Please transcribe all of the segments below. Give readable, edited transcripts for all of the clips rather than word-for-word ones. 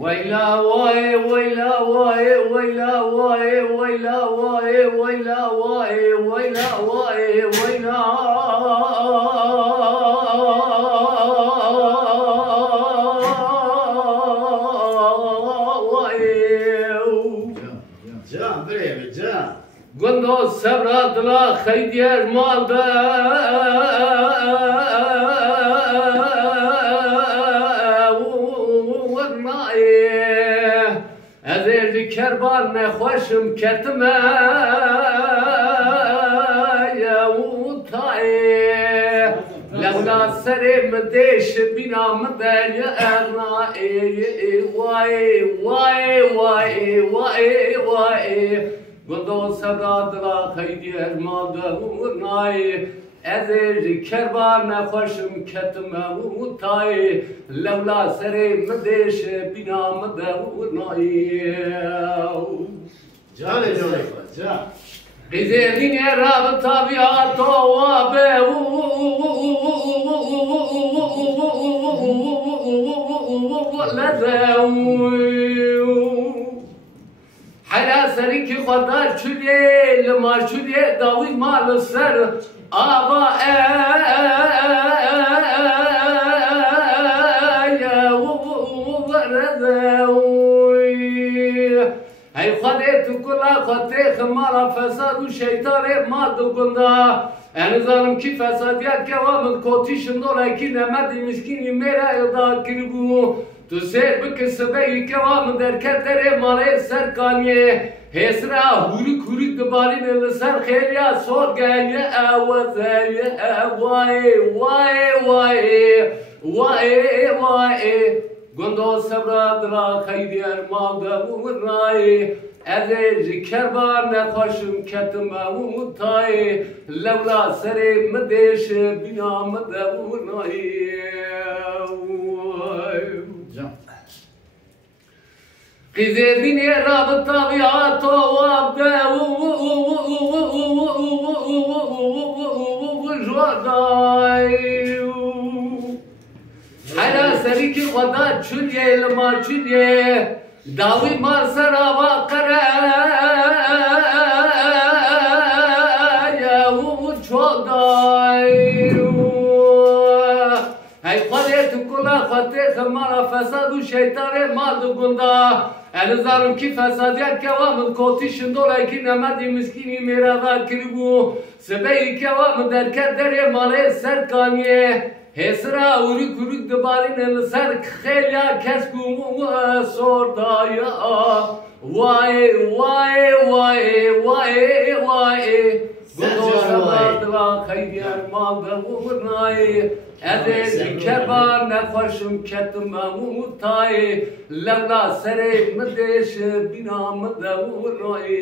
ويلا واي ويلا واي ويلا واي ويلا واي ويلا واي ويلا واي ويلا جان بريم جان قندو سبرات لا خيدير مال کربان خوشم کتمه یا وطایه لولا سرم دیش بینام دل ارنایی وای وای وای وای وای گندو سبراد را خیلی ارمال دونای ازر کربان خوشم کتمه وطایه لولا سرم دیش بینام دونایی جان جان قزيرين رابطة بها طوابه حلا سريكي خدار شدي لما شدي داوي مال السر آبا هی خودت کلا خودت خمارا فساد و شیطان ماد و گنده انزارم کی فسادیت که و من کوتیشم دوله کی نمدی مسکینی میره ادا کربو تو سر بکسبه که و من در کتر ماله سرکانیه هسرا هوری کوری دبالین لسر خیلیا سور گیه اوزه وای وای وای وای وای گندو سبراد را خیلی ارمال دونای ازر کربان نخوشم کتم اوتای لولا سر مدش بینام دونای قیزه دینی رابطه بیات و عبده حالا سری که خدا چلیه لما چلیه داوی مار سراوا قره یا و چودای هی خودت کلا خودت خمارا فساد و شیطان ماد و گنده الزارم کی فسادیت که و من کوتیشن دوله کی نمدی مسکینی میره دا کربو سبهی که و من در کردر ماله سرکانیه هسرا اوری کوریک دبارین سر خیلیا کسکو سردایا وای وای وای وای وای گندو سباد و خیلی ارمال دونای ازر کربان نخوشم کتم اوتای لولا سر مدش بینام دونای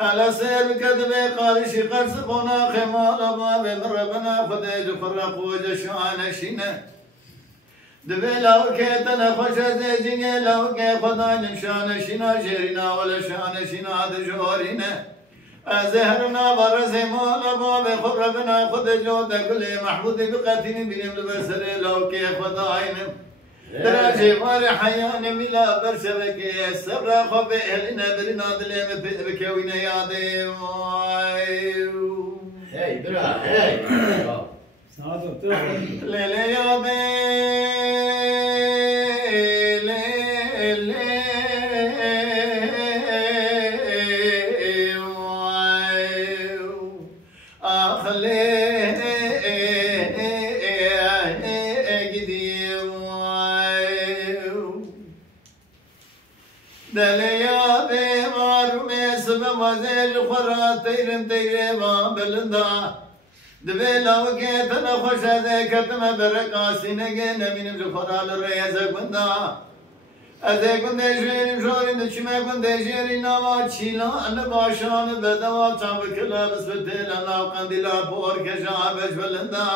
هلا سير بكذبه قارشي قرص قنا خمال باب مربنا خديج فرق وجه شان شينه دبي لو كيتنا خوش زيجين لو كي خدا نشان شينا جيرنا ولا شان شينا دجورينا زهرنا برز مال باب خربنا خديج دكل محمود بقتين بيم البصر لو كي خدا عينم درجة مار حيان ملا برشبك السبر خب أهلنا برنا دلهم بكوينا يا ديم هاي درا هاي ليلة يا دليا بمار مسب وزيل خرا تيرن تيرما بلندا دبلا وكيتنا خوش هذا كتم برقاسي نجي نمين بخرال الرئيس بندا هذا كنت جيرين جورين دشما كنت جيرين نوا تشيلا أنا باشان بدوا تعب كلا بس بدل أنا قنديلا بور كجابج بلندا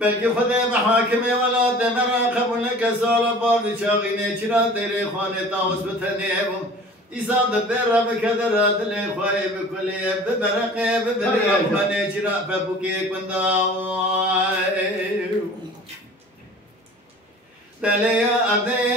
بلکه خدا بحاکمه ولا دمر قبول کسال بار چاقینه چرا دری خانه تاوس بتنیبم ایسان دبر بکدر دل خوای بکلی ببرقه ببری خانه چرا ببوکی کنداوای دلی ادی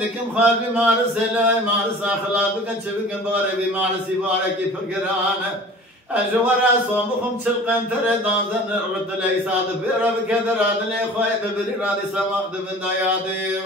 دكم خال بمارس لا مارس أخلاق بكن شبكن بارة بمارس بارة كيف القرآن أجورا صومكم شلقن ترى دانزن رد لي صاد بيرا بكدر عدل خوي ببري رادي سما دبن دايادي